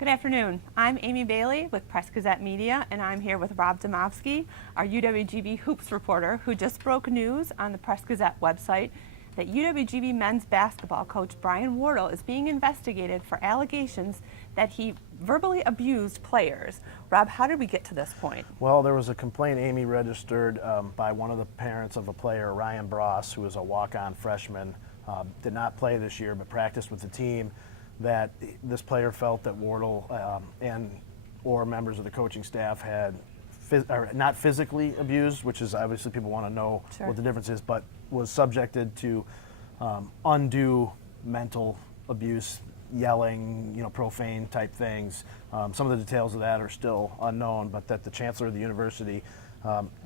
Good afternoon. I'm Amy Bailey with Press Gazette Media, and I'm here with Rob Domofsky, our UWGB Hoops reporter, who just broke news on the Press Gazette website that UWGB men's basketball coach Brian Wardle is being investigated for allegations that he verbally abused players. Rob, how did we get to this point? Well, there was a complaint, Amy, registered by one of the parents of a player, Ryan Bross, who is a walk-on freshman, did not play this year but practiced with the team, that this player felt that Wardle or members of the coaching staff had not physically abused, which is obviously people want to know what the difference is, but was subjected to undue mental abuse, yelling, profane type things. Some of the details of that are still unknown, but that the chancellor of the university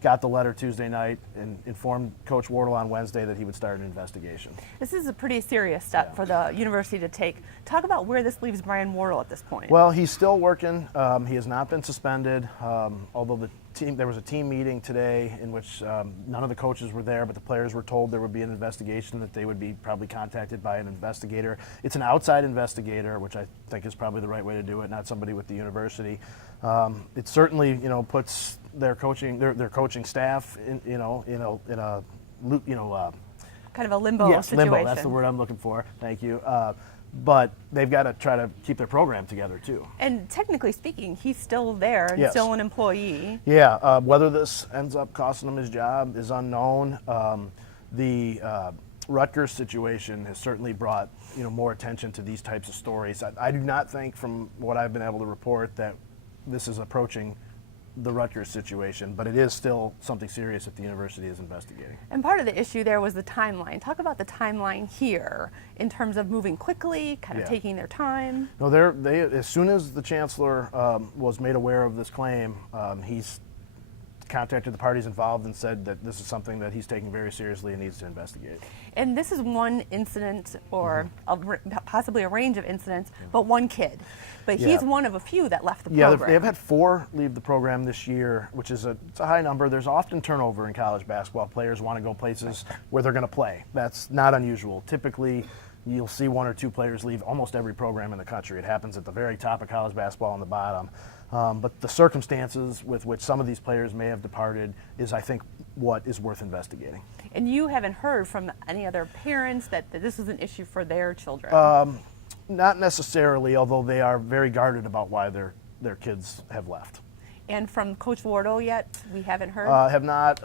got the letter Tuesday night and informed Coach Wardle on Wednesday that he would start an investigation. This is a pretty serious step for the university to take. Talk about where this leaves Brian Wardle at this point. Well, he's still working. He has not been suspended, although there was a team meeting today in which none of the coaches were there, but the players were told there would be an investigation, that they would be probably contacted by an investigator. It's an outside investigator, which I think is probably the right way to do it, not somebody with the university. It certainly, puts their coaching staff in a loop, kind of a limbo situation. Limbo. That's the word I'm looking for. Thank you. But they've got to try to keep their program together too. And technically speaking, he's still there and still an employee. Yeah. Whether this ends up costing him his job is unknown. The Rutgers situation has certainly brought more attention to these types of stories. I do not think, from what I've been able to report, that this is approaching the Rutgers situation, but it is still something serious that the university is investigating. And part of the issue there was the timeline. Talk about the timeline here in terms of moving quickly, kind of taking their time. No, they as soon as the chancellor was made aware of this claim, he's contacted the parties involved and said that this is something that he's taking very seriously and needs to investigate. And this is one incident, or possibly a range of incidents, but one kid. But he's one of a few that left the program. Yeah, they've had 4 leave the program this year, which is it's a high number. There's often turnover in college basketball. Players want to go places where they're going to play. That's not unusual. Typically, you'll see 1 or 2 players leave almost every program in the country. It happens at the very top of college basketball on the bottom. But the circumstances with which some of these players may have departed is, I think, what is worth investigating. And you haven't heard from any other parents that this is an issue for their children? Not necessarily, although they are very guarded about why their kids have left. And from Coach Wardle yet? We haven't heard? Have not.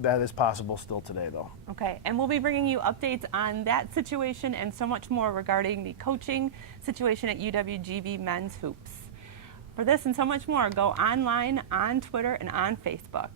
That is possible still today, though. Okay, and we'll be bringing you updates on that situation and so much more regarding the coaching situation at UWGB Men's Hoops. For this and so much more, go online, on Twitter, and on Facebook.